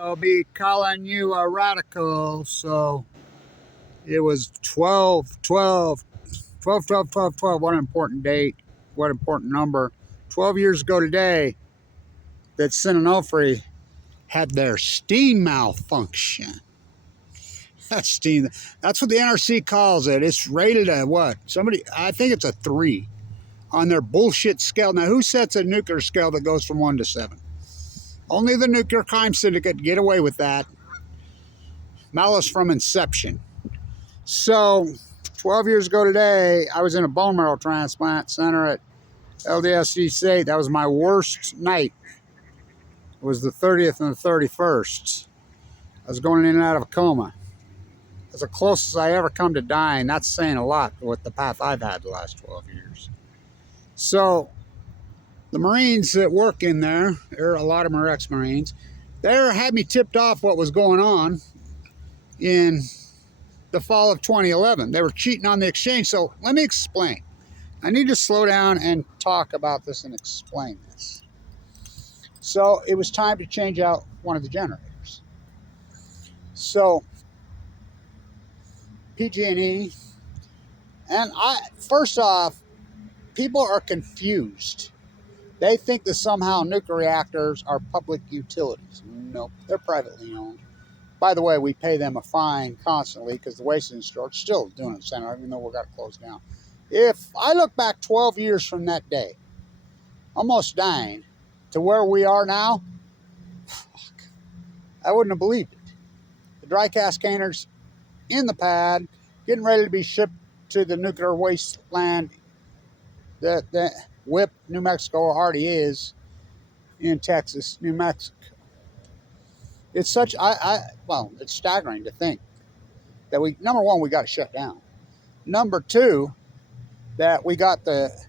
I'll be calling you a radical. So it was 12, 12, 12, 12, 12, 12. What an important date. What an important number. 12 years ago today that Onofre had their steam malfunction. That's steam. That's what the NRC calls it. It's rated a what? I think it's a 3 on their bullshit scale. Now, who sets a nuclear scale that goes from 1 to 7? Only the nuclear crime syndicate get away with that. Malice from inception. So, 12 years ago today, I was in a bone marrow transplant center at LDSC State. That was my worst night. It was the 30th and the 31st. I was going in and out of a coma. It was the closest I ever come to dying. That's saying a lot with the path I've had the last 12 years. So, the Marines that work in there a lot of them are ex-Marines, they had me tipped off what was going on in the fall of 2011. They were cheating on the exchange. So let me explain. I need to slow down and talk about this and explain this. So it was time to change out one of the generators. So PG&E, and first off, people are confused. They think that somehow nuclear reactors are public utilities. Nope, they're privately owned. By the way, we pay them a fine constantly because the waste and storage still doing it, Senator, even though we've got to close down. If I look back 12 years from that day, almost dying, to where we are now, fuck, I wouldn't have believed it. The dry cast containers in the pad, getting ready to be shipped to the nuclear wasteland that WIP, New Mexico already is in Texas, New Mexico. It's such, well, it's staggering to think that number one, we got it shut down. Number two, that we got this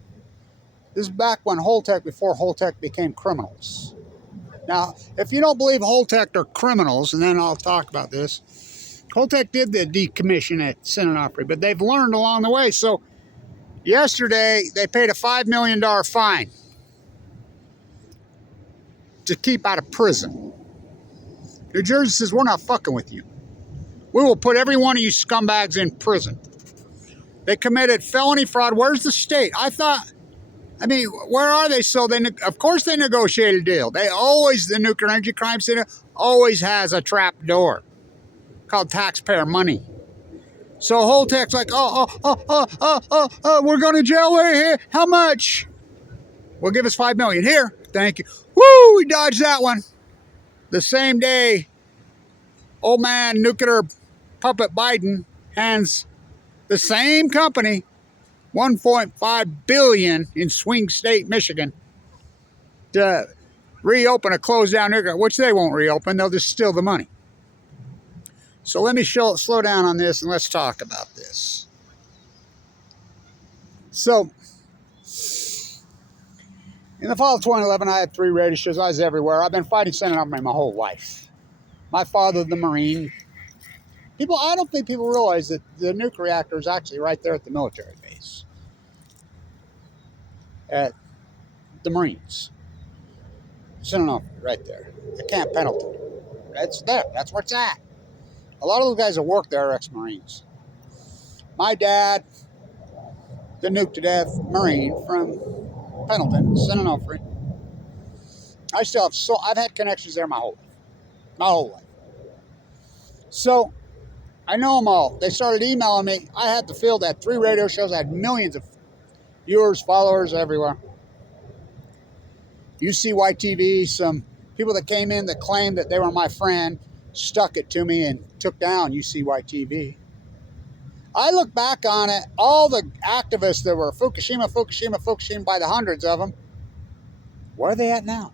is back when Holtec, before Holtec became criminals. Now, if you don't believe Holtec are criminals, and then I'll talk about this, Holtec did the decommission at Onofre, but they've learned along the way. So yesterday, they paid a $5 million fine to keep out of prison. New Jersey says, we're not fucking with you. We will put every one of you scumbags in prison. They committed felony fraud. Where's the state? I mean, where are they? So of course they negotiated a deal. The Nuclear Energy Crime Center always has a trap door called taxpayer money. So Holtec's like, we're going to jail right here. How much? Well, give us $5 million. Here, thank you. Woo, we dodged that one. The same day, old man nuclear puppet Biden hands the same company $1.5 billion in swing state Michigan to reopen a closed down nuclear, which they won't reopen. They'll just steal the money. So let me slow down on this and let's talk about this. So, in the fall of 2011, I had 3 radio shows. I was everywhere. I've been fighting Onofre my whole life. My father, the Marine. I don't think people realize that the nuclear reactor is actually right there at the military base. At the Marines. Onofre, right there. At Camp Pendleton. It's there. That's where it's at. A lot of those guys that work there are ex-Marines. My dad, the nuke to death Marine from Pendleton, Onofre. I still have I've had connections there my whole life. So I know them all. They started emailing me. I had the field at 3 radio shows. I had millions of viewers, followers everywhere. UCY TV, some people that came in that claimed that they were my friend, stuck it to me and took down UCY TV. I look back on it, all the activists that were Fukushima by the hundreds of them, where are they at now?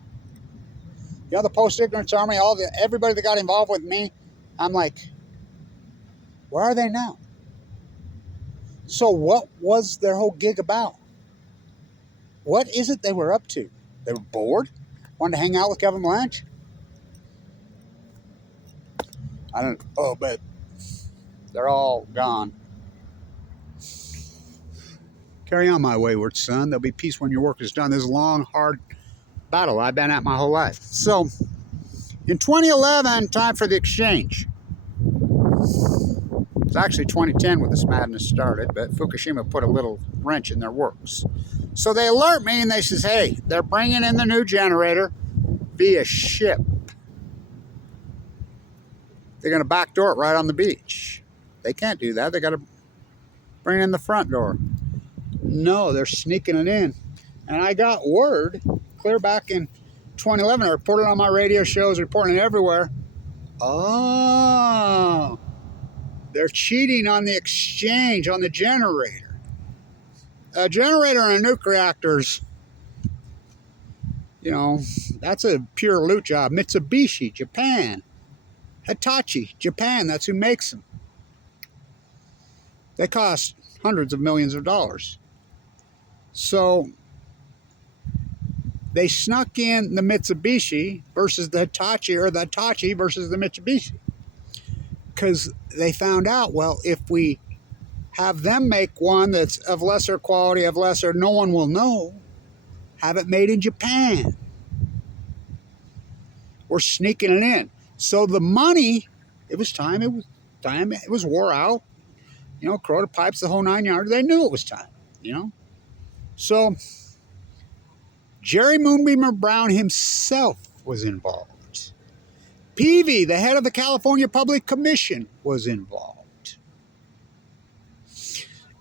You know, the post-ignorance army, everybody that got involved with me, I'm like, where are they now? So what was their whole gig about? What is it they were up to? They were bored? Wanted to hang out with Kevin Blanch? But they're all gone. Carry on, my wayward son. There'll be peace when your work is done. This is a long, hard battle I've been at my whole life. So In 2011, time for the exchange. It's actually 2010 when this madness started, but Fukushima put a little wrench in their works. So they alert me and they says, hey, they're bringing in the new generator via ship. They're going to backdoor it right on the beach. They can't do that. They got to bring it in the front door. No, they're sneaking it in. And I got word clear back in 2011. I reported on my radio shows, reporting it everywhere. Oh, they're cheating on the exchange, on the generator. A generator in a nuclear reactor's, you know, that's a pure loot job. Mitsubishi, Japan. Hitachi, Japan, that's who makes them. They cost hundreds of millions of dollars. So they snuck in the Mitsubishi versus the Hitachi, or the Hitachi versus the Mitsubishi. Because they found out, well, if we have them make one that's of lesser quality, of lesser, no one will know. Have it made in Japan. We're sneaking it in. So the money, it was time, it was wore out. You know, corroded pipes, the whole 9 yards. They knew it was time, you know. So Jerry Moonbeamer Brown himself was involved. Peavy, the head of the California Public Commission, was involved.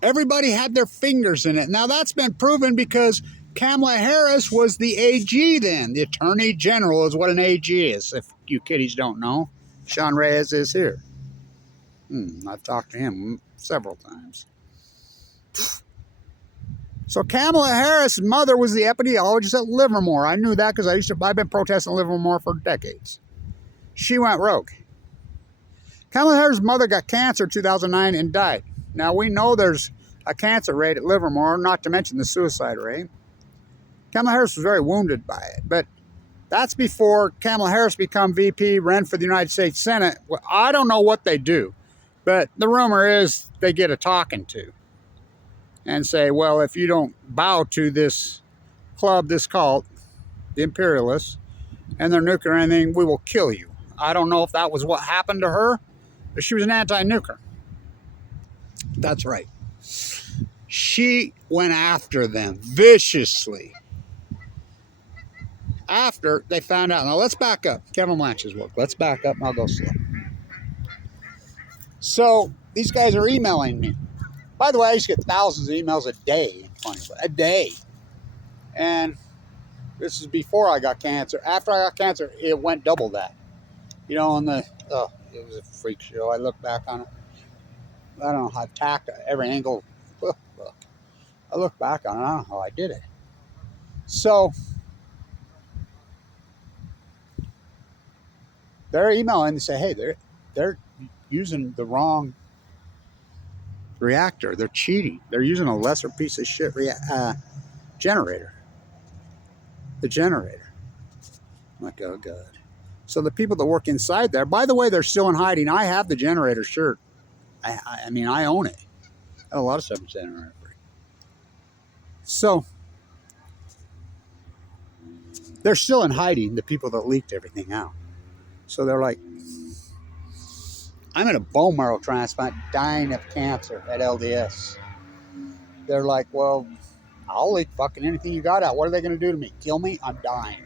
Everybody had their fingers in it. Now that's been proven because Kamala Harris was the AG then. The Attorney General is what an AG is, if you kiddies don't know. Sean Reyes is here. I've talked to him several times. So Kamala Harris' mother was the epidemiologist at Livermore. I knew that because I've been protesting Livermore for decades. She went rogue. Kamala Harris' mother got cancer in 2009 and died. Now we know there's a cancer rate at Livermore, not to mention the suicide rate. Kamala Harris was very wounded by it, but that's before Kamala Harris become VP, ran for the United States Senate. Well, I don't know what they do, but the rumor is they get a talking to and say, well, if you don't bow to this club, this cult, the imperialists, and their nuclear anything, we will kill you. I don't know if that was what happened to her, but she was an anti-nuclear. That's right. She went after them viciously after they found out. Now let's back up. Kevin Blanch's work. Let's back up and I'll go slow. So these guys are emailing me. By the way, I used to get thousands of emails a day. A day. And this is before I got cancer. After I got cancer, it went double that. You know, it was a freak show. I look back on it. I don't know how I tacked every angle. Look. I look back on it. I don't know how I did it. So they're emailing and say, hey, they're using the wrong reactor. They're cheating. They're using a lesser piece of shit generator. The generator. I'm like, oh, God. So the people that work inside there, by the way, they're still in hiding. I have the generator shirt. I mean, I own it. I have a lot of stuff in generator. So they're still in hiding, the people that leaked everything out. So they're like, I'm in a bone marrow transplant, dying of cancer at LDS. They're like, well, I'll leak fucking anything you got out. What are they going to do to me? Kill me? I'm dying.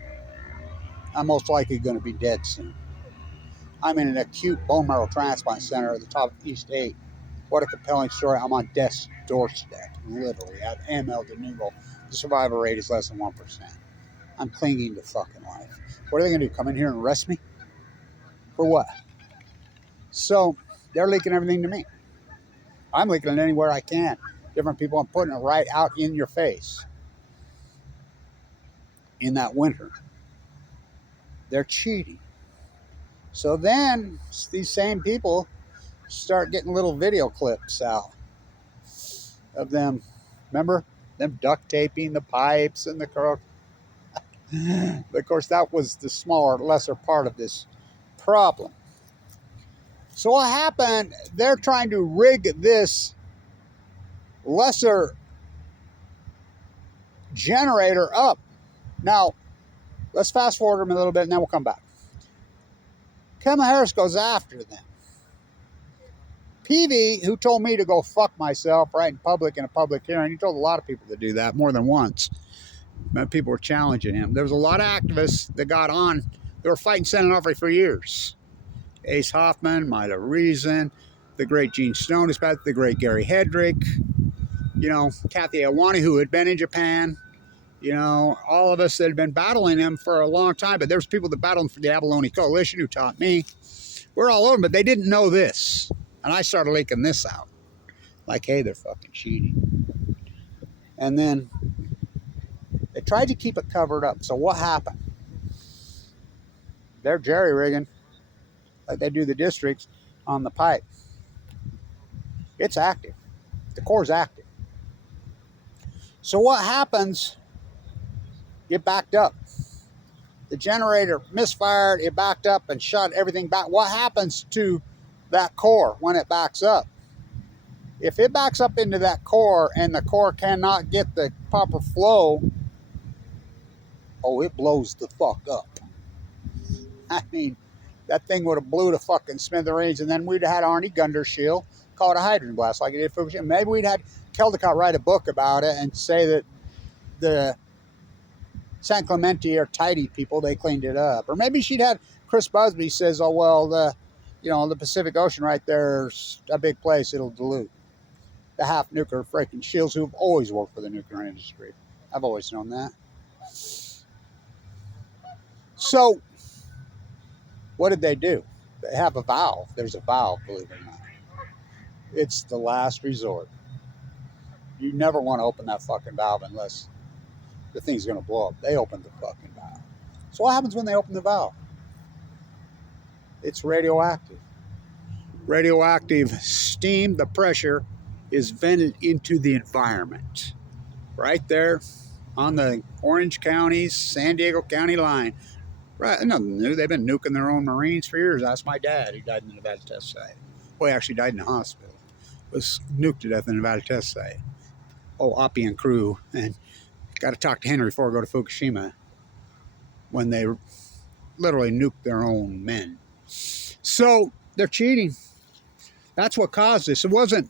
I'm most likely going to be dead soon. I'm in an acute bone marrow transplant center at the top of East 8. What a compelling story. I'm on death's doorstep, literally. I have ML de novo. The survival rate is less than 1%. I'm clinging to fucking life. What are they going to do? Come in here and arrest me? For what? So they're leaking everything to me. I'm leaking it anywhere I can. Different people, I'm putting it right out in your face. In that winter. They're cheating. So then these same people start getting little video clips out of them. Remember? Them duct taping the pipes and the curl. Of course, that was the smaller, lesser part of this problem. So what happened, they're trying to rig this lesser generator up. Now, let's fast forward them a little bit and then we'll come back. Kamala Harris goes after them. Peavy, who told me to go fuck myself right in public in a public hearing, he told a lot of people to do that more than once. People were challenging him. There was a lot of activists that got on. They were fighting Senator Onofre for years. Ace Hoffman, Mila Reason, the great Gene Stone, the great Gary Hedrick, Kathy Iwani, who had been in Japan, all of us that had been battling him for a long time. But there was people that battled for the Abalone Coalition who taught me. We're all over, but they didn't know this. And I started leaking this out. Like, hey, they're fucking cheating. And then they tried to keep it covered up. So what happened? They're jerry-rigging, like they do the districts, on the pipe. It's active. The core's active. So what happens? It backed up. The generator misfired. It backed up and shut everything back. What happens to that core when it backs up? If it backs up into that core and the core cannot get the proper flow, it blows the fuck up. I mean, that thing would have blew the fucking smithereens, and then we'd have had Arnie Gundershield call it a hydrogen blast like it did Fukushima. Maybe we'd had Caldecott write a book about it and say that the San Clemente are tidy people, they cleaned it up. Or maybe she'd had Chris Busby says, oh, well, the Pacific Ocean right there's a big place, it'll dilute. The half nuclear freaking shields who've always worked for the nuclear industry. I've always known that. So, what did they do? They have a valve. There's a valve, believe it or not. It's the last resort. You never want to open that fucking valve unless the thing's going to blow up. They opened the fucking valve. So what happens when they open the valve? It's radioactive. Radioactive steam, the pressure, is vented into the environment. Right there on the Orange County, San Diego County line. Right, nothing new. They've been nuking their own Marines for years. That's my dad. He died in the Nevada test site. Well, he actually died in the hospital. Was nuked to death in the Nevada test site. Oppie and crew. And got to talk to Henry before I go to Fukushima when they literally nuked their own men. So they're cheating. That's what caused this. It wasn't,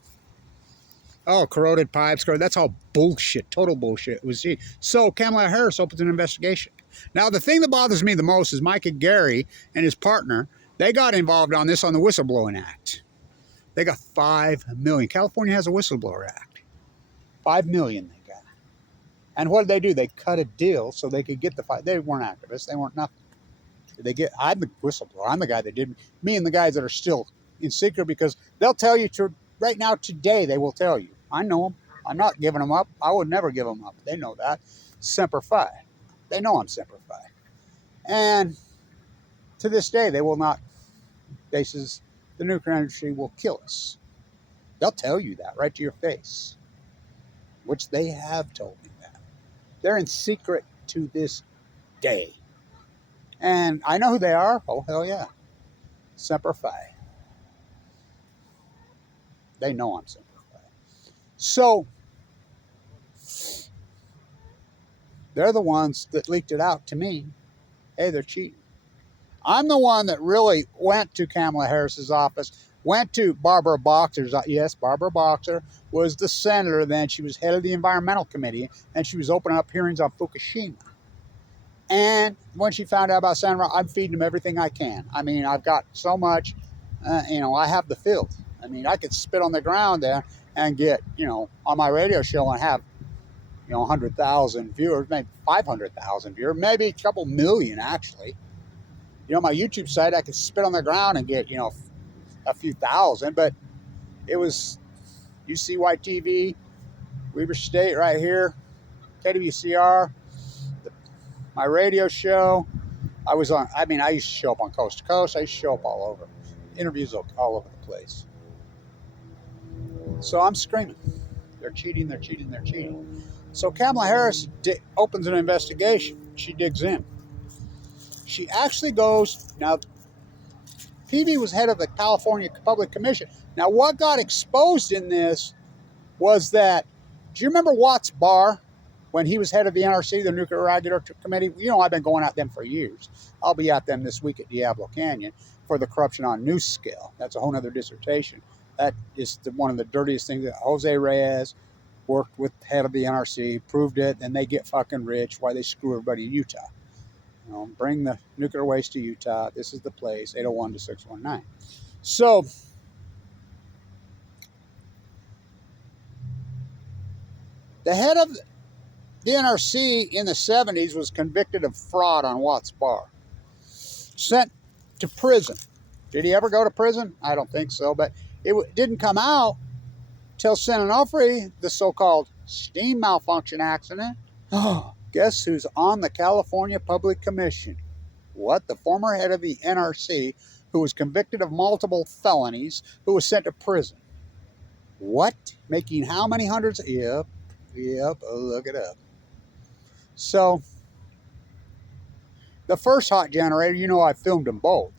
corroded pipes. That's all bullshit. Total bullshit. It was cheating. So Kamala Harris opens an investigation. Now, the thing that bothers me the most is Mike and Gary and his partner. They got involved on this on the Whistleblowing Act. They got $5 million. California has a Whistleblower Act. $5 million they got. And what did they do? They cut a deal so they could get the $5. They weren't activists. They weren't nothing. I'm the whistleblower. I'm the guy that did. Me and the guys that are still in secret, because they'll tell you right now, today, they will tell you. I know them. I'm not giving them up. I would never give them up. They know that. Semper Fi. They know I'm Semper Fi. And to this day, they will not. They says the nuclear industry will kill us. They'll tell you that right to your face, which they have told me that. They're in secret to this day. And I know who they are. Oh, hell yeah. Semper Fi. They know I'm Semper Fi. So, they're the ones that leaked it out to me. Hey, they're cheating. I'm the one that really went to Kamala Harris's office, went to Barbara Boxer's. Yes, Barbara Boxer was the senator then. She was head of the Environmental Committee, and she was opening up hearings on Fukushima. And when she found out about Santa, I'm feeding them everything I can. I mean, I've got so much, I have the filth. I mean, I could spit on the ground there and get, on my radio show and have, 100,000 viewers, maybe 500,000 viewers, maybe a couple million, actually. My YouTube site, I could spit on the ground and get, a few thousand, but it was UCY-TV, Weber State right here, KWCR, my radio show. I used to show up on Coast to Coast. I used to show up all over. Interviews all over the place. So I'm screaming. They're cheating, they're cheating, they're cheating. So Kamala Harris opens an investigation. She digs in. She actually goes, now, Peavy was head of the California Public Commission. Now, what got exposed in this was that, do you remember Watts Bar? when he was head of the NRC, the Nuclear Regulatory Committee, you know, I've been going at them for years. I'll be at them this week at Diablo Canyon for the corruption on news scale. That's a whole other dissertation. That is one of the dirtiest things that Jose Reyes worked with the head of the NRC, proved it, and they get fucking rich. Why they screw everybody in Utah. You know, bring the nuclear waste to Utah. This is the place, 801 to 619. So, the head of the NRC in the 70s was convicted of fraud on Watts Bar. Sent to prison. Did he ever go to prison? I don't think so, but it didn't come out till San Onofre, the so-called steam malfunction accident. Oh, guess who's on the California Public Commission? What? The former head of the NRC, who was convicted of multiple felonies, who was sent to prison. What? Making how many hundreds? Yep, look it up. So, the first hot generator, you know I filmed them both.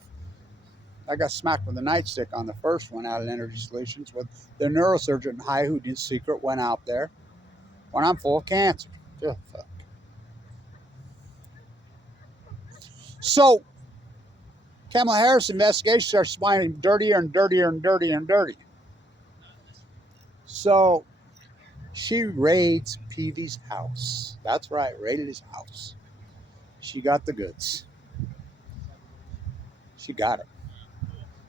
I got smacked with a nightstick on the first one out of Energy Solutions with the neurosurgeon High, who did secret, went out there when I'm full of cancer. Oh, fuck. So, Kamala Harris' investigation starts finding dirtier and dirtier and dirtier and dirtier. So, she raids Peavy's house. That's right, raided his house. She got the goods. She got it.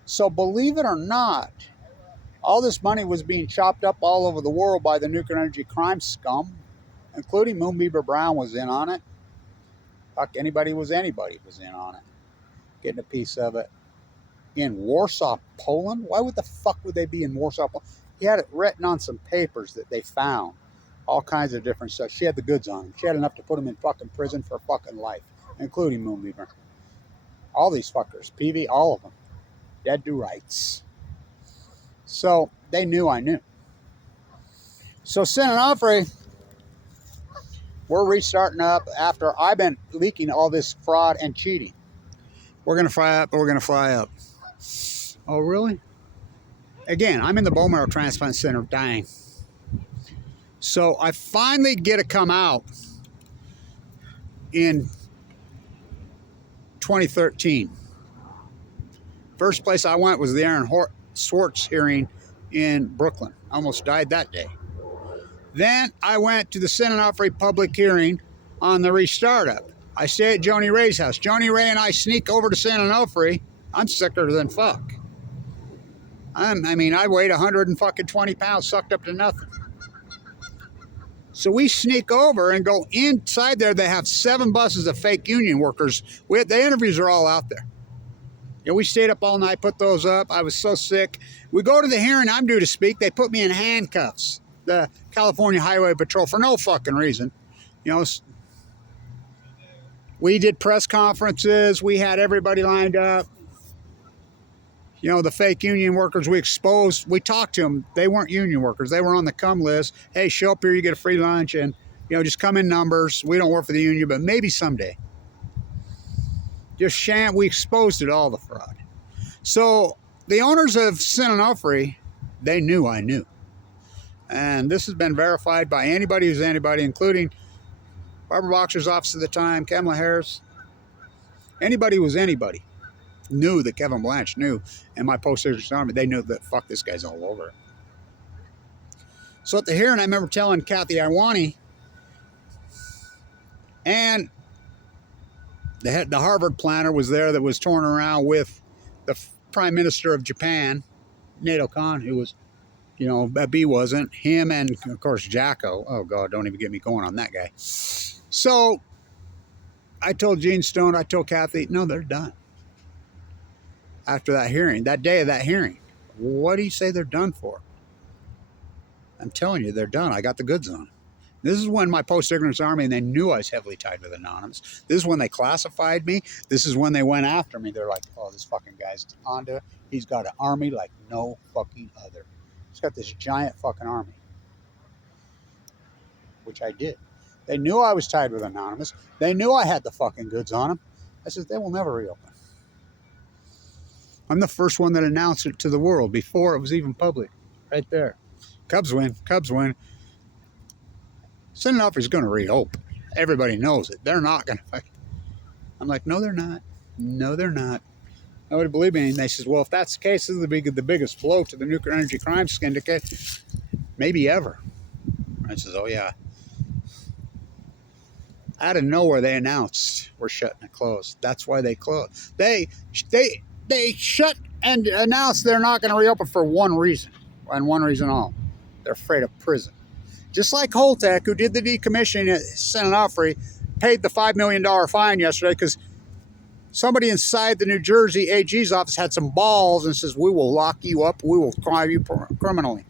So, believe it or not, all this money was being chopped up all over the world by the nuclear energy crime scum, including Moonbeaver Brown was in on it. Fuck, anybody was in on it. Getting a piece of it. In Warsaw, Poland? Why would the fuck would they be in Warsaw, Poland? He had it written on some papers that they found. All kinds of different stuff. She had the goods on him. She had enough to put him in fucking prison for fucking life, including Moonbeaver. All these fuckers. PV, all of them. Dead to rights. So, they knew I knew. So, San Onofre, we're restarting up after I've been leaking all this fraud and cheating. We're going to fly up, we're going to fly up. Oh, really? Again, I'm in the bone marrow transplant center dying. So, I finally get to come out in 2013. First place I went was the Aaron Swartz hearing in Brooklyn. I almost died that day. Then I went to the San Onofre public hearing on the restart up. I stay at Joni Ray's house. Joni Ray and I sneak over to San Onofre. I'm sicker than fuck. I weighed 120 pounds, sucked up to nothing. So we sneak over and go inside there. They have 7 buses of fake union workers. The interviews are all out there. Yeah, we stayed up all night, put those up. I was so sick. We go to the hearing. I'm due to speak. They put me in handcuffs. The California Highway Patrol for no fucking reason. You know, we did press conferences. We had everybody lined up. You know, the fake union workers we exposed. We talked to them. They weren't union workers. They were on the come list. Hey, show up here. You get a free lunch. And, you know, just come in numbers. We don't work for the union, but maybe someday. Just sham. We exposed it all, the fraud. So the owners of San Onofre, they knew I knew. And this has been verified by anybody who's anybody, including Barbara Boxer's office at the time, Kamala Harris. Anybody who was anybody knew that Kevin Blanch knew. And my post-secretary army, they knew that, fuck, this guy's all over it. So at the hearing, I remember telling Kathy Iwani and the Harvard planner was there that was touring around with the Prime Minister of Japan, Nato Khan, who was, you know, B wasn't. Him and, of course, Jacko. Oh, God, don't even get me going on that guy. So I told Gene Stone, I told Kathy, no, they're done. After that hearing, that day of that hearing. What do you say they're done for? I'm telling you, they're done. I got the goods on them. This is when my post-ignorance army, and they knew I was heavily tied with Anonymous. This is when they classified me. This is when they went after me. They're like, oh, this fucking guy's onto. He's got an army like no fucking other. He's got this giant fucking army. Which I did. They knew I was tied with Anonymous. They knew I had the fucking goods on them. I said, they will never reopen. I'm the first one that announced it to the world before it was even public. Right there. Cubs win. Cubs win. Onofre is going to reopen. Everybody knows it. They're not going to. I'm like, no, they're not. No, they're not. Nobody believe me. And they says, well, if that's the case, this is the biggest blow to the nuclear energy crime syndicate, maybe ever. I says, oh yeah. Out of nowhere, they announced we're shutting it closed. That's why they closed. They shut and announced they're not going to reopen for one reason, and one reason all. They're afraid of prison. Just like Holtec, who did the decommissioning at Onofre, paid the $5 million fine yesterday because somebody inside the New Jersey AG's office had some balls and says, we will lock you up, we will try you criminally.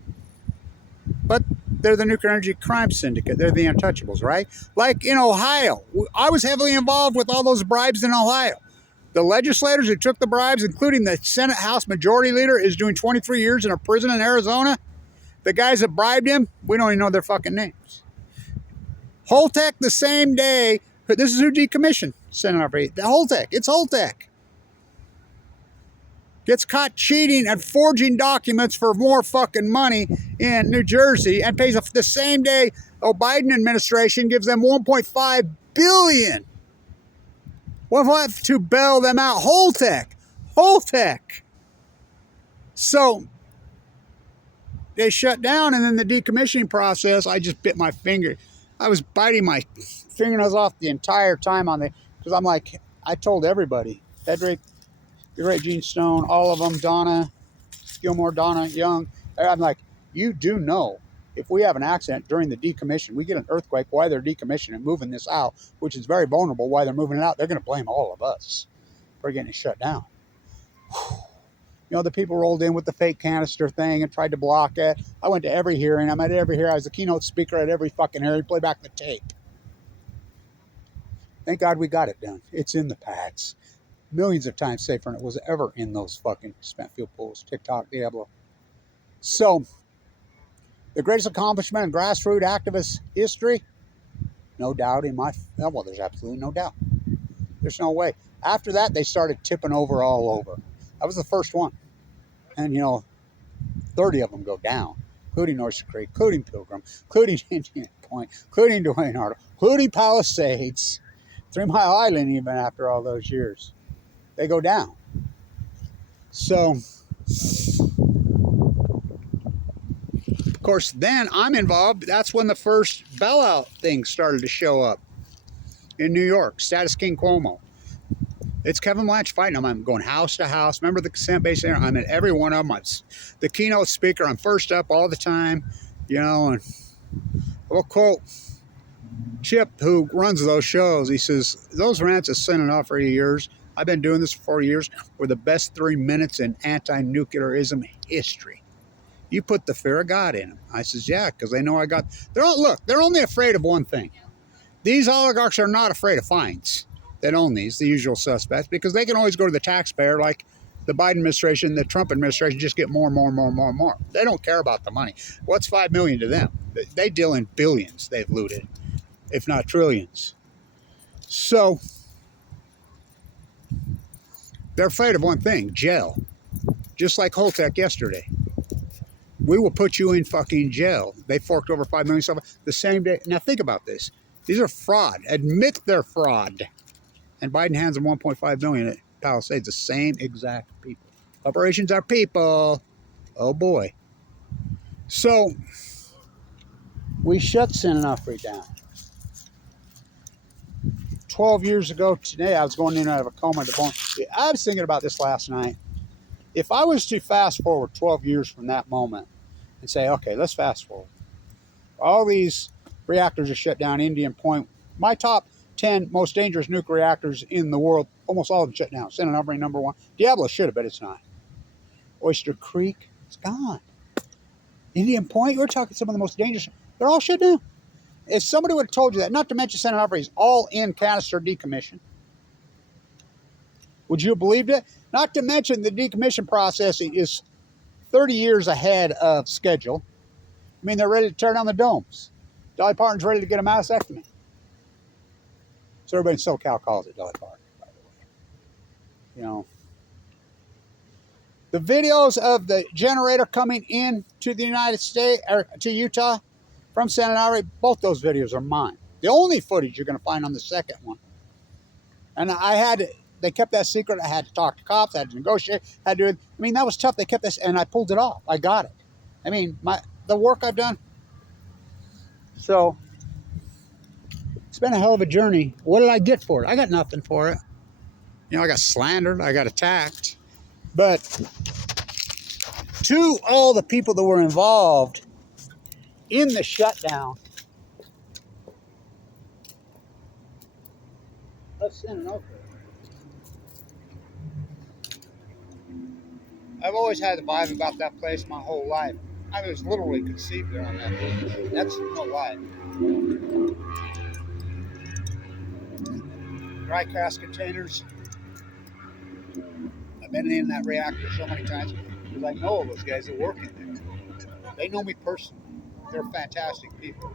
But they're the nuclear energy crime syndicate. They're the untouchables, right? Like in Ohio. I was heavily involved with all those bribes in Ohio. The legislators who took the bribes, including the Senate House Majority Leader, is doing 23 years in a prison in Arizona. The guys that bribed him, we don't even know their fucking names. Holtec, the same day, this is who decommissioned Onofre. The Holtec, it's Holtec. Gets caught cheating and forging documents for more fucking money in New Jersey and pays the same day Biden administration gives them $1.5 billion. We'll have to bail them out. Holtec. So they shut down, and then the decommissioning process, I just bit my finger. I was biting my fingernails off the entire time on the, because I'm like, I told everybody, Edric, the great Gene Stone, all of them, Donna, Gilmore, Donna, Young. I'm like, you do know if we have an accident during the decommission, we get an earthquake, why they're decommissioning and moving this out, which is very vulnerable, why they're moving it out, they're going to blame all of us for getting it shut down. You know, the people rolled in with the fake canister thing and tried to block it. I went to every hearing. I'm at every hearing. I was the keynote speaker at every fucking hearing. Play back the tape. Thank God we got it done. It's in the pads. Millions of times safer than it was ever in those fucking spent fuel pools. TikTok, Diablo. So, the greatest accomplishment in grassroots activist history? No doubt in my... Well, there's absolutely no doubt. There's no way. After that, they started tipping over all over. That was the first one. And, 30 of them go down, including Oyster Creek, including Pilgrim, including Indian Point, including Duane Arnold, including Palisades, 3 Mile Island, even after all those years. They go down. So, of course, then I'm involved. That's when the first bailout thing started to show up in New York, Status King Cuomo. It's Kevin Blanch fighting them. I'm going house to house. Remember the consent-based area? I'm at every one of them. I'm the keynote speaker. I'm first up all the time, and we'll quote Chip, who runs those shows. He says, those rants have sent enough for years. I've been doing this for 40 years. Were the best 3 minutes in anti-nuclearism history. You put the fear of God in them. I says, yeah, because they know I got... They're only afraid of one thing. These oligarchs are not afraid of fines that own these, the usual suspects, because they can always go to the taxpayer like the Biden administration, the Trump administration, just get more and more and more and more and more. They don't care about the money. What's $5 million to them? They deal in billions they've looted, if not trillions. So they're afraid of one thing, jail. Just like Holtec yesterday. We will put you in fucking jail. They forked over $5 million stuff the same day. Now think about this. These are fraud. Admit they're fraud. And Biden hands them $1.5 billion at Palisades, the same exact people. Operations are people. Oh boy. So we shut Onofre down. 12 years ago today, I was going in and out of a coma to bone. I was thinking about this last night. If I was to fast forward 12 years from that moment and say, okay, let's fast forward. All these reactors are shut down. Indian Point. My top 10 most dangerous nuclear reactors in the world, almost all of them shut down. Onofre, number 1. Diablo should have, but it's not. Oyster Creek, it's gone. Indian Point, we're talking some of the most dangerous. They're all shut down. If somebody would have told you that, not to mention Onofre is all in canister decommission, would you have believed it? Not to mention the decommission process is 30 years ahead of schedule. I mean, they're ready to tear down the domes. Dolly Parton's ready to get a mastectomy. So everybody in SoCal calls it Dolly Parton, by the way. The videos of the generator coming in to the United States, or to Utah, from San Onofre. Both those videos are mine. The only footage you're going to find on the second one. And they kept that secret. I had to talk to cops. I had to negotiate. That was tough. They kept this, and I pulled it off. I got it. The work I've done. So it's been a hell of a journey. What did I get for it? I got nothing for it. I got slandered. I got attacked. But to all the people that were involved in the shutdown of San Onofre, I've always had the vibe about that place my whole life. I was literally conceived there on that beach. That's no lie. Dry cast containers. I've been in that reactor so many times because I know all those guys that work in there. They know me personally. They're fantastic people.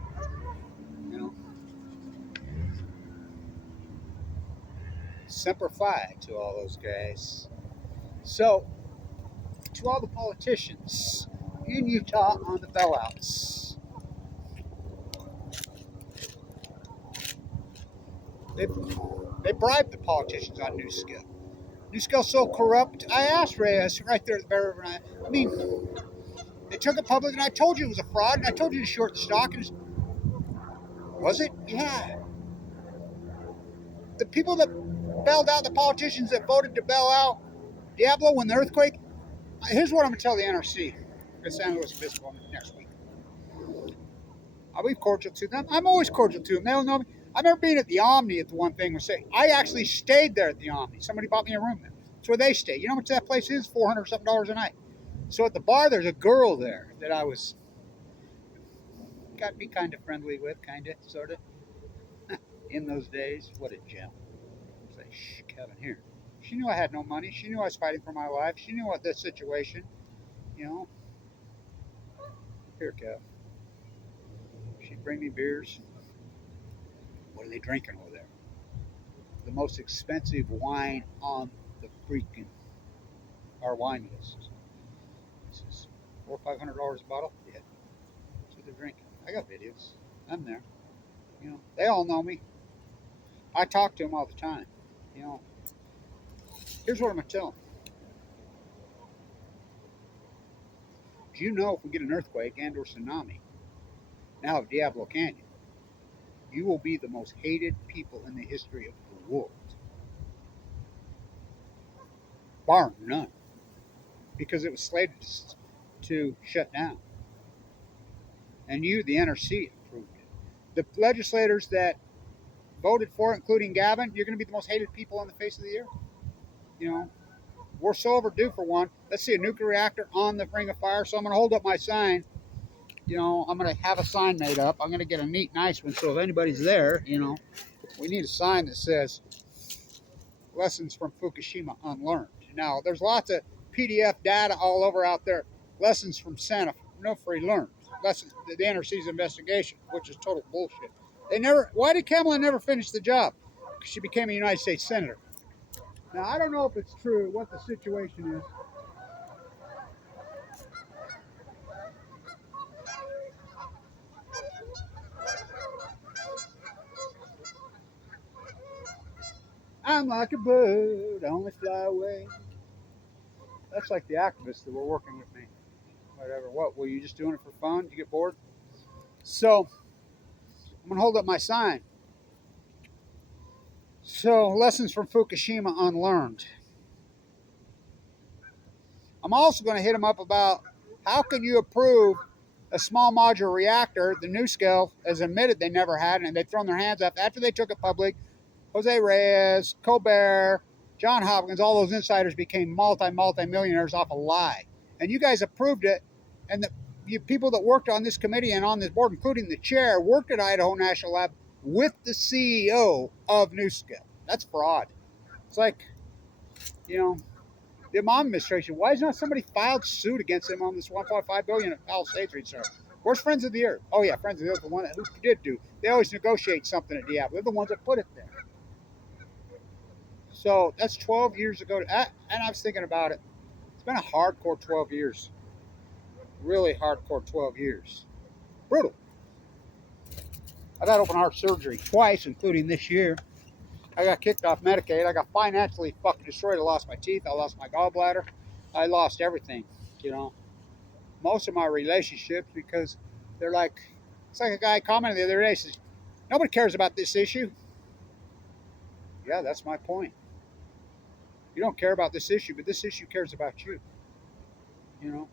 Semper Fi to all those guys. So, to all the politicians in Utah on the bailouts, they bribed the politicians on New Skill. New Skill's so corrupt. I asked Reyes right there at the Bear River. They took it public, and I told you it was a fraud, and I told you to short the stock. And was it? Yeah. The people that bailed out, the politicians that voted to bail out Diablo when the earthquake, here's what I'm going to tell the NRC at San Luis Obispo next week. I'll be cordial to them. I'm always cordial to them. They'll know me. I remember being at the Omni at the one thing. I actually stayed there at the Omni. Somebody bought me a room there. That's where they stay. You know how much that place is? $400 something a night. So at the bar, there's a girl there that I got to be kind of friendly with, kind of, sort of. In those days, what a gem. I was like, shh, Kevin, here. She knew I had no money. She knew I was fighting for my life. She knew what this situation, Here, Kev. She'd bring me beers. What are they drinking over there? The most expensive wine on the freaking our wine list. This is $400 or $500 a bottle. Yeah, that's what they're drinking. I got videos. I'm there. They all know me. I talk to them all the time. Here's what I'm going to tell them. Do you know if we get an earthquake and or tsunami, now of Diablo Canyon, you will be the most hated people in the history of the world. Bar none. Because it was slated to shut down. And you, the NRC, approved it. The legislators that voted for it, including Gavin, you're going to be the most hated people on the face of the earth. We're so overdue for one. Let's see a nuclear reactor on the ring of fire. So I'm going to hold up my sign. I'm going to have a sign made up. I'm going to get a neat, nice one. So if anybody's there, we need a sign that says lessons from Fukushima unlearned. Now, there's lots of PDF data all over out there. Lessons from San Onofre learned. Lessons, the NRC's investigation, which is total bullshit. Why did Kamala never finish the job? Because she became a United States Senator. Now, I don't know if it's true, what the situation is. I'm like a bird, I only fly away. That's like the activists that were working with me. Whatever. What? Were you just doing it for fun? Did you get bored? So, I'm going to hold up my sign. So, lessons from Fukushima unlearned. I'm also going to hit them up about how can you approve a small modular reactor. The new scale has admitted they never had it, and they've thrown their hands up after they took it public. Jose Reyes, Colbert, John Hopkins, all those insiders became multi-millionaires off a lie. And you guys approved it, and you people that worked on this committee and on this board, including the chair, worked at Idaho National Lab with the CEO of NuScale. That's fraud. It's like, the Obama administration, why has not somebody filed suit against him on this $1.5 billion at Palisades Research? Where's Friends of the Earth? Oh, yeah, Friends of the Earth, the one who did do. They always negotiate something at Diablo. They're the ones that put it there. So that's 12 years ago. And I was thinking about it. It's been a hardcore 12 years. Really hardcore 12 years. Brutal. I've had open heart surgery twice, including this year. I got kicked off Medicaid. I got financially fucking destroyed. I lost my teeth. I lost my gallbladder. I lost everything, you know. Most of my relationships, because they're like, it's like a guy commented the other day, says, nobody cares about this issue. Yeah, that's my point. You don't care about this issue, but this issue cares about you. You know,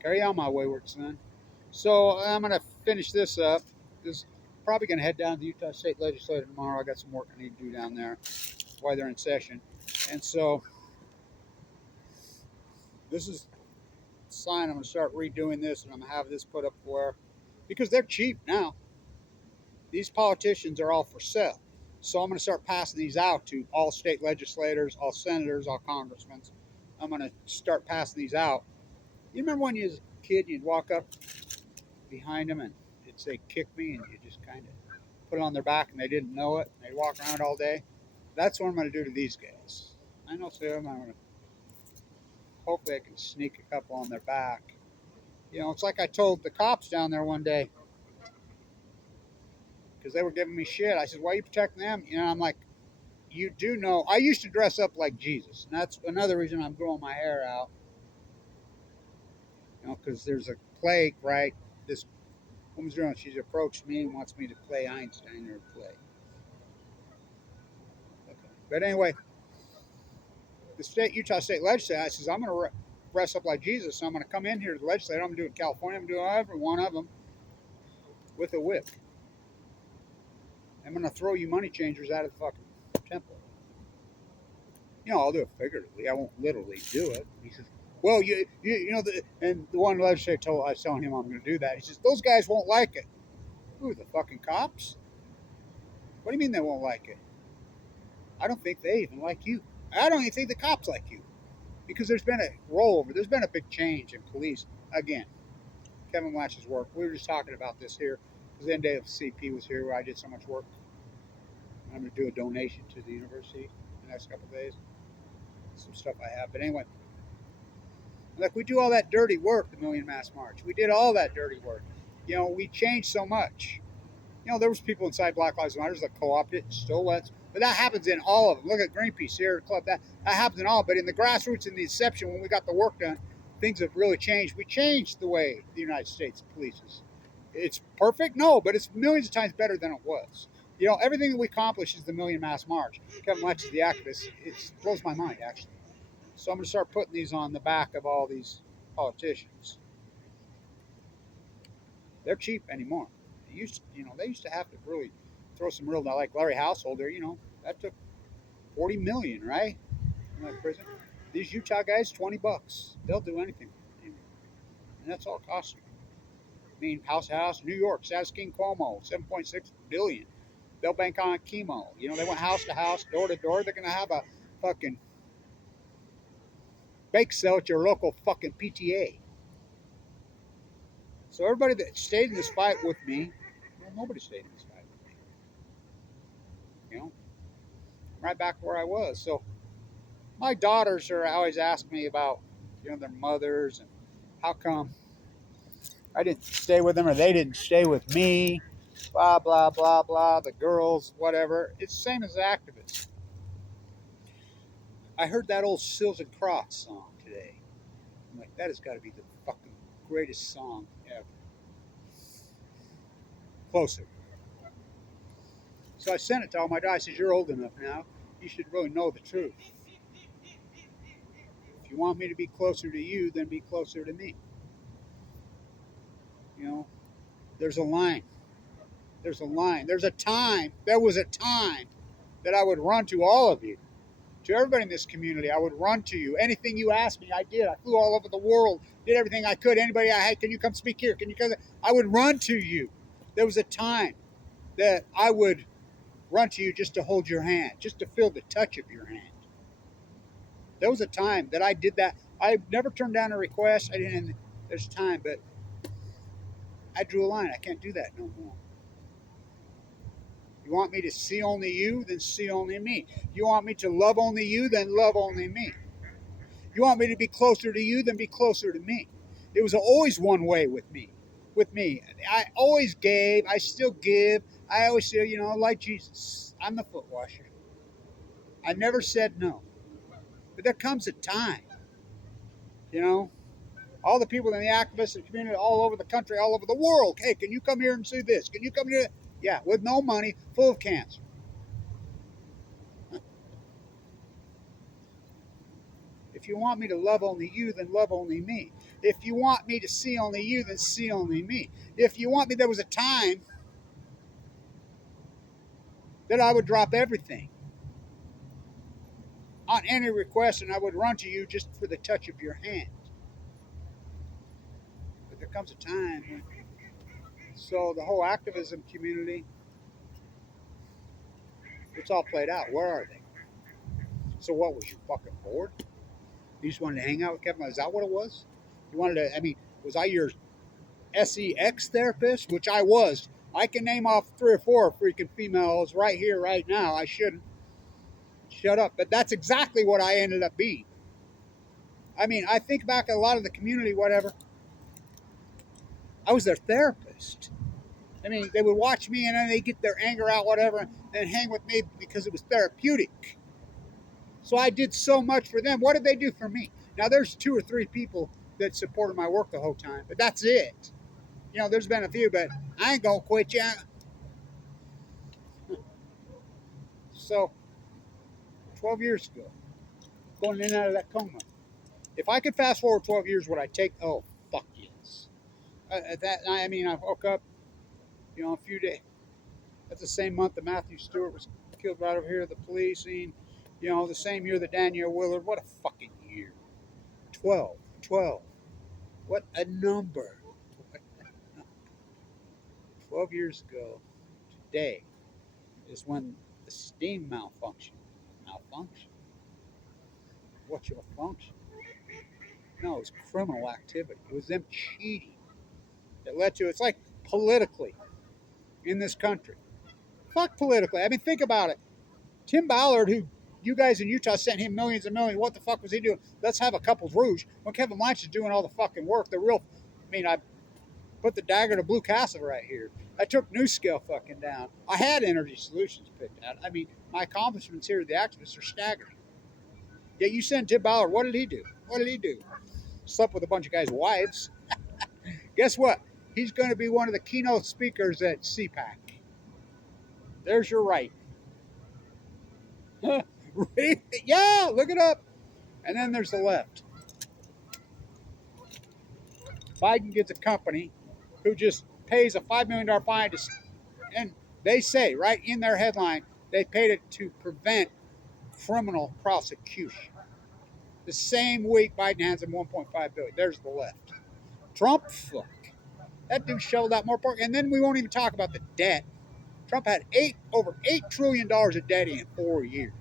carry on, my wayward son. So I'm going to finish this up. This probably going to head down to the Utah State Legislature tomorrow. I got some work I need to do down there while they're in session. And so this is a sign. I'm going to start redoing this, and I'm going to have this put up where, because they're cheap now. These politicians are all for sale. So I'm going to start passing these out to all state legislators, all senators, all congressmen. I'm going to start passing these out. You remember when you was a kid, you'd walk up behind them and it'd say, kick me, and you just kind of put it on their back and they didn't know it. They'd walk around all day. That's what I'm going to do to these guys. I know some. I'm going to, hopefully I can sneak a couple on their back. You know, it's like I told the cops down there one day, because they were giving me shit. I said, why are you protecting them? You know, I'm like, you do know, I used to dress up like Jesus. And that's another reason I'm growing my hair out. You know, because there's a plague, right? This woman's doing, she's approached me and wants me to play Einstein in her play. Okay. But anyway, the Utah State Legislature says, I'm going to dress up like Jesus. So I'm going to come in here to the legislature. I'm going to do it in California. I'm going to do every one of them with a whip. I'm going to throw you money changers out of the fucking temple. You know, I'll do it figuratively. I won't literally do it. He says, well, you know, and the one legislator I was telling him I'm going to do that. He says, those guys won't like it. Who, the fucking cops? What do you mean they won't like it? I don't think they even like you. I don't even think the cops like you. Because there's been a rollover. There's been a big change in police. Again, Kevin Blanch's work. We were just talking about this here. Because the NAACP was here where I did so much work. I'm going to do a donation to the university in the next couple of days. Some stuff I have. But anyway, like, we do all that dirty work, the Million Mass March. We did all that dirty work. You know, we changed so much. You know, there was people inside Black Lives Matter that co-opted, still let's. But that happens in all of them. Look at Greenpeace, Sierra Club. That happens in all. But in the grassroots, in the inception, when we got the work done, things have really changed. We changed the way the United States polices. It's perfect? No, but it's millions of times better than it was. You know, everything that we accomplish is the Million Mass March. Kevin Blanch is the activist. It blows my mind, actually. So I'm going to start putting these on the back of all these politicians. They're cheap anymore. They used to have to really throw some real, like Larry Householder, you know, that took $40 million, right? In that prison. These Utah guys, $20. They'll do anything. And that's all it costs you. I mean, House to House, New York, Status King Cuomo, $7.6 billion. They'll bank on chemo. You know, they went house to house, door to door. They're going to have a fucking bake sale at your local fucking PTA. So everybody that stayed in this fight with me, well, nobody stayed in this fight with me. You know, right back where I was. So my daughters are always asking me about, you know, their mothers and how come I didn't stay with them or they didn't stay with me. Blah, blah, blah, blah. The girls, whatever. It's the same as activists. I heard that old Sills and Cross song today. I'm like, that has got to be the fucking greatest song ever. Closer. So I sent it to all my daughters. I said, you're old enough now. You should really know the truth. If you want me to be closer to you, then be closer to me. You know, there's a line. There's a line. There's a time. There was a time that I would run to all of you. To everybody in this community, I would run to you. Anything you asked me, I did. I flew all over the world, did everything I could. Anybody I had, can you come speak here? Can you come? I would run to you. There was a time that I would run to you just to hold your hand, just to feel the touch of your hand. There was a time that I did that. I never turned down a request. I didn't. There's time, but I drew a line. I can't do that no more. You want me to see only you, then see only me. You want me to love only you, then love only me. You want me to be closer to you, then be closer to me. It was always one way with me. with me. I always gave. I still give. I always say, you know, like Jesus, I'm the foot washer. I never said no. But there comes a time, you know, all the people in the activists and community all over the country, all over the world. Hey, can you come here and see this? Can you come here? Yeah, with no money, full of cancer. If you want me to love only you, then love only me. If you want me to see only you, then see only me. If you want me, there was a time that I would drop everything on any request and I would run to you just for the touch of your hand. But there comes a time when, so the whole activism community, it's all played out. Where are they? So what, was you fucking bored? You just wanted to hang out with Kevin? Is that what it was? You wanted to, I mean, was I your sex therapist? Which I was. I can name off 3 or 4 freaking females right here, right now. I shouldn't. Shut up. But that's exactly what I ended up being. I mean, I think back at a lot of the community, whatever. I was their therapist. I mean, they would watch me and then they get their anger out, whatever, and hang with me because it was therapeutic. So I did so much for them. What did they do for me? Now, there's 2 or 3 people that supported my work the whole time, but that's it. You know, there's been a few, but I ain't gonna quit you. So, 12 years ago, going in and out of that coma. If I could fast forward 12 years, would I take? Oh, fuck yes. I mean, I woke up, you know, a few days. That's the same month that Matthew Stewart was killed right over here at the police scene. You know, the same year that Danielle Willard. What a fucking year. 12. 12. What a number. 12 years ago, today, is when the steam malfunction. Malfunction? What's your function? No, it was criminal activity. It was them cheating that led to, it's like politically in this country. Fuck politically. I mean, think about it. Tim Ballard, who you guys in Utah sent him millions and millions, what the fuck was he doing? Let's have a couple's rouge. When Kevin Blanch is doing all the fucking work, the real, I mean, I put the dagger to Blue Castle right here. I took New Scale fucking down. I had Energy Solutions picked out. I mean, my accomplishments here, the activists, are staggering. Yet you send Tim Ballard, what did he do? What did he do? Slept with a bunch of guys' wives. Guess what? He's going to be one of the keynote speakers at CPAC. There's your right. Yeah, look it up. And then there's the left. Biden gets a company who just pays a $5 million fine to, and they say right in their headline, they paid it to prevent criminal prosecution. The same week, Biden hands him $1.5 billion. There's the left. Trump, fuck. That dude shoveled out more pork. And then we won't even talk about the debt. Trump had over $8 trillion of debt in 4 years.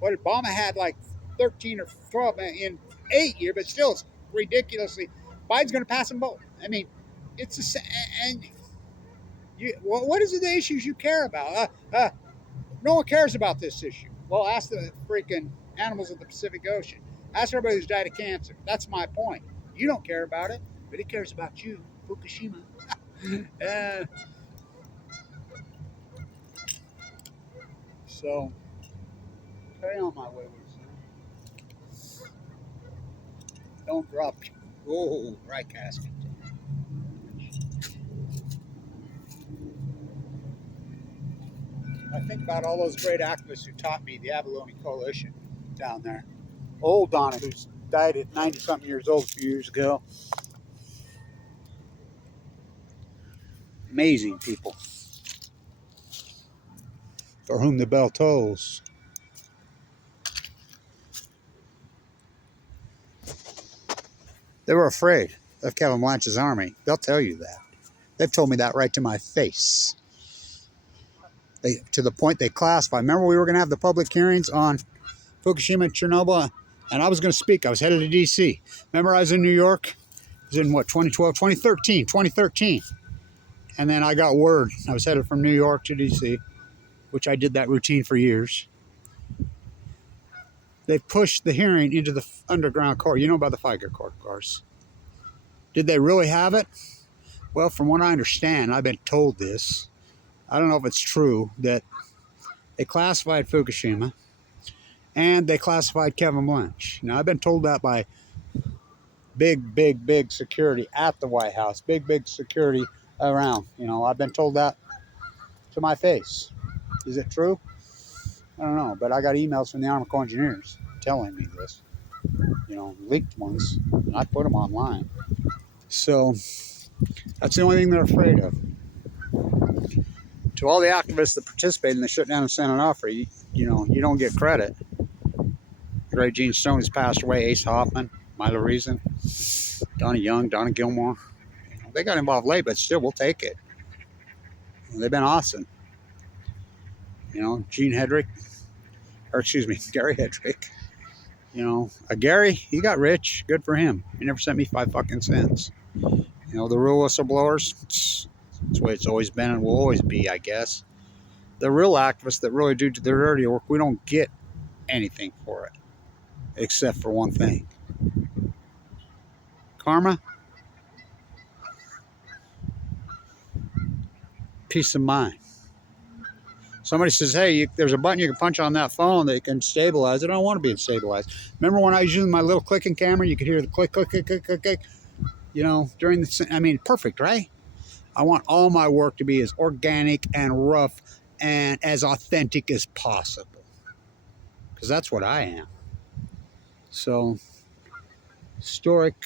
What Obama had like 13 or 12 in 8 years, but still it's ridiculously. Biden's going to pass them both. I mean, it's the same. And what is the issues you care about? No one cares about this issue. Well, ask the freaking animals of the Pacific Ocean. Ask everybody who's died of cancer. That's my point. You don't care about it, but it cares about you. Fukushima. So, carry on my wayward son. Don't drop you. Oh, right casket. I think about all those great activists who taught me the Abalone Coalition down there. Old Donna, who's died at 90-something years old a few years ago. Amazing people. For whom the bell tolls. They were afraid of Kevin Blanch's army. They'll tell you that. They've told me that right to my face. To the point they classify. Remember we were going to have the public hearings on Fukushima and Chernobyl, and I was going to speak. I was headed to D.C. Remember I was in New York? It was in, 2013. And then I got word. I was headed from New York to D.C., which I did that routine for years. They pushed the hearing into the underground court. You know about the FICA court, of course. Did they really have it? Well, from what I understand, I've been told this. I don't know if it's true that they classified Fukushima and they classified Kevin Blanch. Now, I've been told that by big security at the White House, big security around. I've been told that to my face. Is it true? I don't know, but I got emails from the Army Corps of Engineers telling me this. Leaked ones, and I put them online. So that's the only thing they're afraid of. To all the activists that participated in the shutdown of San Onofre, you don't get credit. Great Gene Stone has passed away. Ace Hoffman, Milo Reason, Donna Young, Donna Gilmore. They got involved late, but still, we'll take it. They've been awesome. Gene Hedrick, or excuse me, Gary Hedrick. Gary, he got rich. Good for him. He never sent me 5 fucking cents. The real whistleblowers, it's the way it's always been and will always be, I guess. The real activists that really do their dirty work, we don't get anything for it, except for one thing. Karma, peace of mind. Somebody says, hey, there's a button you can punch on that phone that can stabilize it. I don't want to be stabilized. Remember when I was using my little clicking camera? You could hear the click, click, click, click, click, click. During the, perfect, right? I want all my work to be as organic and rough and as authentic as possible. Because that's what I am. So, historic.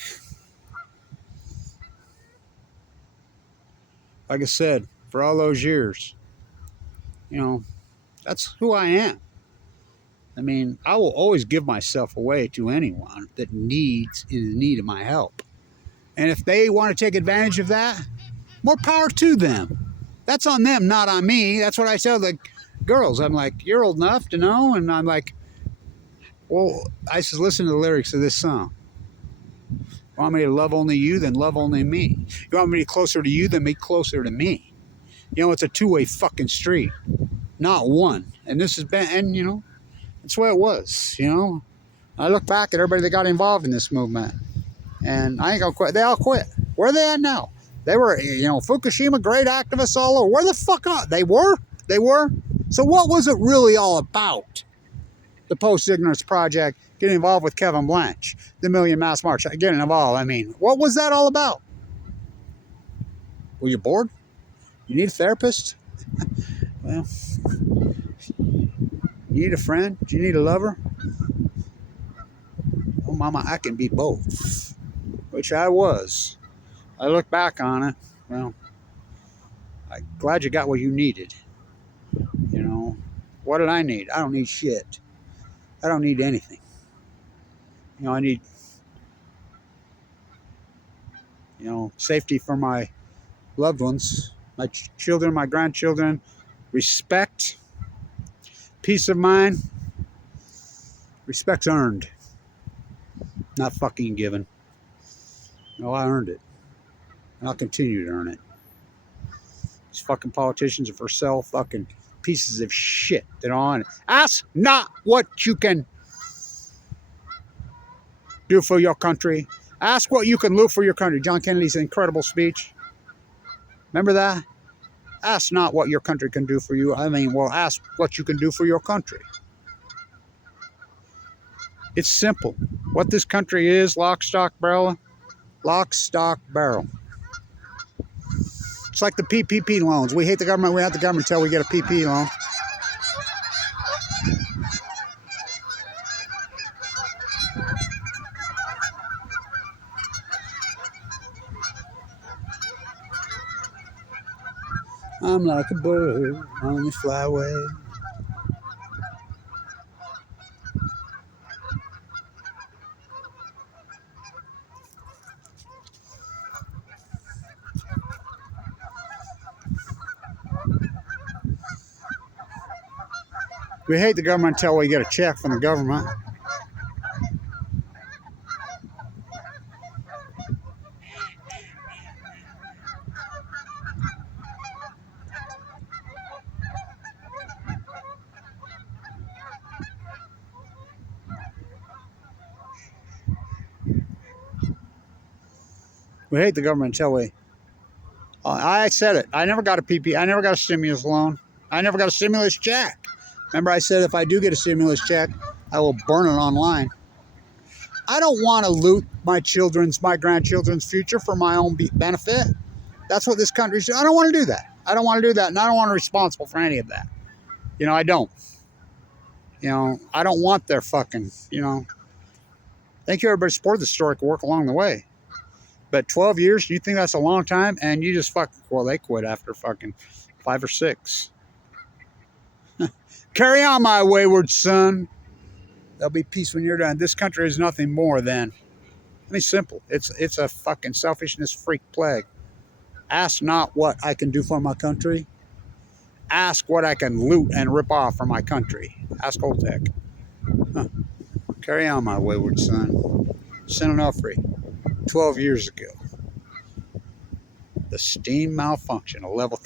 Like I said, for all those years, that's who I am. I will always give myself away to anyone that is in need of my help. And if they want to take advantage of that, more power to them. That's on them, not on me. That's what I tell the girls. I'm like, you're old enough to know. And I'm like, well, I said, listen to the lyrics of this song. You want me to love only you, then love only me. You want me to be closer to you, then be closer to me. It's a two-way fucking street, not one. And this has been, and that's the way it was. I look back at everybody that got involved in this movement, and I ain't gonna quit. They all quit. Where are they at now? They were, Fukushima, great activists all over. Where the fuck are they? They were. So what was it really all about? The Post-Ignorance Project, getting involved with Kevin Blanch, the Million Mass March, getting involved. What was that all about? Were you bored? You need a therapist? Well, you need a friend? Do you need a lover? Oh, mama, I can be both. Which I was. I look back on it. Well, I'm glad you got what you needed. What did I need? I don't need shit. I don't need anything. I need, safety for my loved ones, my children, my grandchildren, respect, peace of mind. Respect's earned, not fucking given. I earned it, and I'll continue to earn it. These fucking politicians are for sale fucking pieces of shit that are on it. Ask not what you can do for your country. Ask what you can do for your country. John Kennedy's incredible speech. Remember that? Ask not what your country can do for you. Ask what you can do for your country. It's simple. What this country is, lock, stock, barrel. Lock, stock, barrel. It's like the PPP loans. We hate the government. We have the government until we get a PP loan. I'm like a bird on the flyway. We hate the government until we get a check from the government. We hate the government until we I said it. I never got a PP. I never got a stimulus loan. I never got a stimulus check. Remember I said if I do get a stimulus check, I will burn it online. I don't want to loot my grandchildren's future for my own benefit. That's what this country's doing. I don't want to do that. I don't want to do that, and I don't want to be responsible for any of that. I don't. I don't want their fucking, Thank you, everybody, support the historic work along the way. But 12 years, you think that's a long time? And you just they quit after fucking 5 or 6. Carry on, my wayward son. There'll be peace when you're done. This country is nothing more than, simple. It's a fucking selfishness freak plague. Ask not what I can do for my country. Ask what I can loot and rip off from my country. Ask Oltec. Huh. Carry on, my wayward son. San Onofre, 12 years ago. The steam malfunction, a level.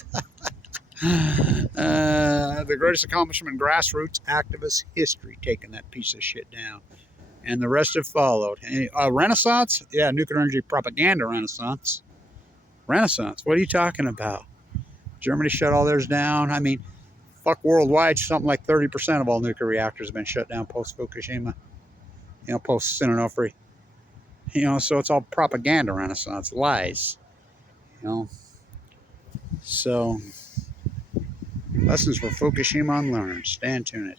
The greatest accomplishment in grassroots activist history, taking that piece of shit down. And the rest have followed. Renaissance? Yeah, nuclear energy propaganda renaissance. Renaissance? What are you talking about? Germany shut all theirs down. Fuck worldwide, something like 30% of all nuclear reactors have been shut down post-FUKUSHIMA. Post-San Onofre. So it's all propaganda renaissance, lies. So, lessons for Fukushima unlearned. Stand tuned.